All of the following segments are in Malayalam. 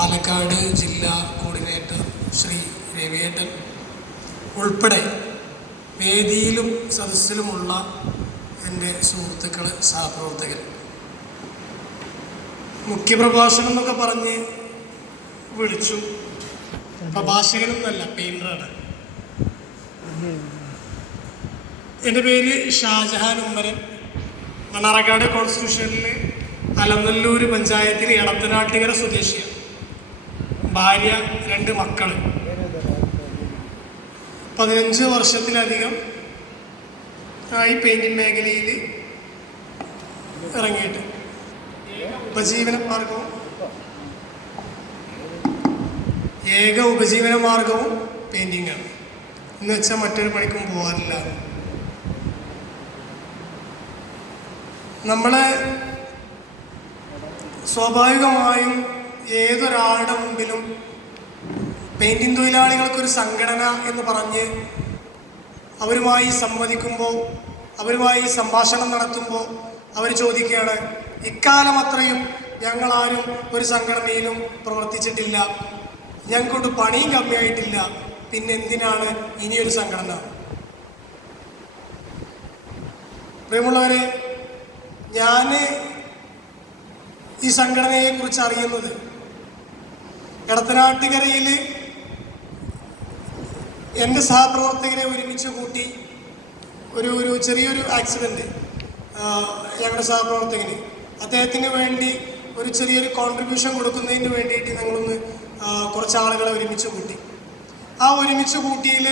പാലക്കാട് ജില്ലാ കോർഡിനേറ്റർ ശ്രീ രവിയേട്ടൻ ഉൾപ്പെടെ വേദിയിലും സദസ്സിലുമുള്ള എൻ്റെ സുഹൃത്തുക്കൾ, സഹപ്രവർത്തകർ, മുഖ്യപ്രഭാഷണം എന്നൊക്കെ പറഞ്ഞ് വിളിച്ചു. പ്രഭാഷകനൊന്നല്ല, പെയിൻ്ററാണ്. എൻ്റെ പേര് ഷാജഹാൻ ഉമ്മരൻ. മണ്ണാർക്കാട് കോൺസ്റ്റിറ്റ്യൂഷനിൽ അലനല്ലൂർ പഞ്ചായത്തിൽ എടത്തനാട്ടുകര സ്വദേശിയാണ്. ഭാര്യ, 2 മക്കൾ. 15 വർഷത്തിലധികം ആയി പെയിൻറ്റിങ് മേഖലയിൽ ഇറങ്ങിയിട്ട്. ഏക ഉപജീവന മാർഗവും പെയിൻറ്റിങ്ങാണ്. എന്ന് വെച്ചാൽ മറ്റൊരു പണിക്കും പോകാറില്ല. നമ്മളെ സ്വാഭാവികമായും ഏതൊരാളുടെ മുമ്പിലും പെയിൻറ്റിങ് തൊഴിലാളികൾക്കൊരു സംഘടന എന്ന് പറഞ്ഞ് അവരുമായി സംവദിക്കുമ്പോൾ, അവരുമായി സംഭാഷണം നടത്തുമ്പോൾ അവർ ചോദിക്കുകയാണ്, ഇക്കാലം അത്രയും ഞങ്ങളാരും ഒരു സംഘടനയിലും പ്രവർത്തിച്ചിട്ടില്ല, ഞങ്ങൾക്കൊണ്ട് പണിയും കമ്മിയായിട്ടില്ല, പിന്നെ എന്തിനാണ് ഇനിയൊരു സംഘടന? പ്രിയമുള്ളവരെ, ഞാൻ ഈ സംഘടനയെക്കുറിച്ച് അറിയുന്നത് എടത്തനാട്ടുകരയിൽ എൻ്റെ സഹപ്രവർത്തകരെ ഒരുമിച്ച് കൂട്ടി ഒരു ചെറിയൊരു ആക്സിഡൻറ്റ് ഞങ്ങളുടെ സഹപ്രവർത്തകന്, അദ്ദേഹത്തിന് വേണ്ടി ഒരു ചെറിയൊരു കോൺട്രിബ്യൂഷൻ കൊടുക്കുന്നതിന് വേണ്ടിയിട്ട് ഞങ്ങളൊന്ന് കുറച്ച് ആളുകളെ ഒരുമിച്ച് കൂട്ടി. ആ ഒരുമിച്ച് കൂട്ടിയിൽ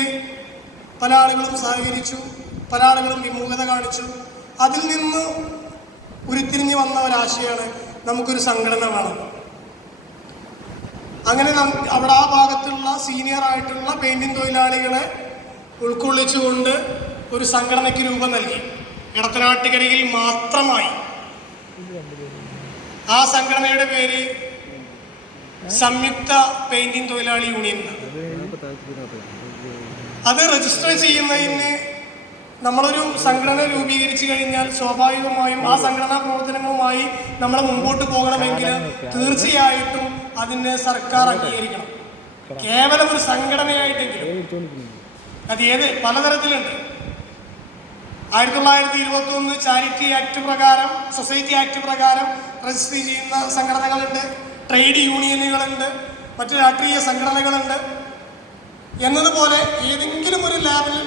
പല ആളുകളും സഹകരിച്ചു, പല ആളുകളും വിമുഖത കാണിച്ചു. അതിൽ നിന്ന് ഉരുത്തിരിഞ്ഞ് വന്ന ഒരാശയമാണ് നമുക്കൊരു സംഘടന വേണം. അങ്ങനെ അവിടെ ആ ഭാഗത്തുള്ള സീനിയറായിട്ടുള്ള പെയിൻറ്റിങ് തൊഴിലാളികളെ ഉൾക്കൊള്ളിച്ചുകൊണ്ട് ഒരു സംഘടനയ്ക്ക് രൂപം നൽകി, എടത്തനാട്ടുകരയിൽ മാത്രമായി. ആ സംഘടനയുടെ പേര് സംയുക്ത പെയിൻറ്റിങ് തൊഴിലാളി യൂണിയൻ. അത് രജിസ്റ്റർ ചെയ്യുന്നതിന് നമ്മളൊരു സംഘടന രൂപീകരിച്ചു കഴിഞ്ഞാൽ സ്വാഭാവികമായും ആ സംഘടനാ പ്രവർത്തനങ്ങളുമായി നമ്മൾ മുമ്പോട്ട് പോകണമെങ്കിൽ തീർച്ചയായിട്ടും അതിന് സർക്കാർ അംഗീകരിക്കണം. കേവലം ഒരു സംഘടനയായിട്ടെങ്കിലും, അത് പലതരത്തിലുണ്ട്. 1921 ചാരിറ്റി ആക്ട് പ്രകാരം, സൊസൈറ്റി ആക്ട് പ്രകാരം രജിസ്റ്റർ ചെയ്യുന്ന സംഘടനകളുണ്ട്, ട്രേഡ് യൂണിയനുകളുണ്ട്, മറ്റു രാഷ്ട്രീയ സംഘടനകളുണ്ട്. എന്നതുപോലെ ഏതെങ്കിലും ഒരു ലാബിൽ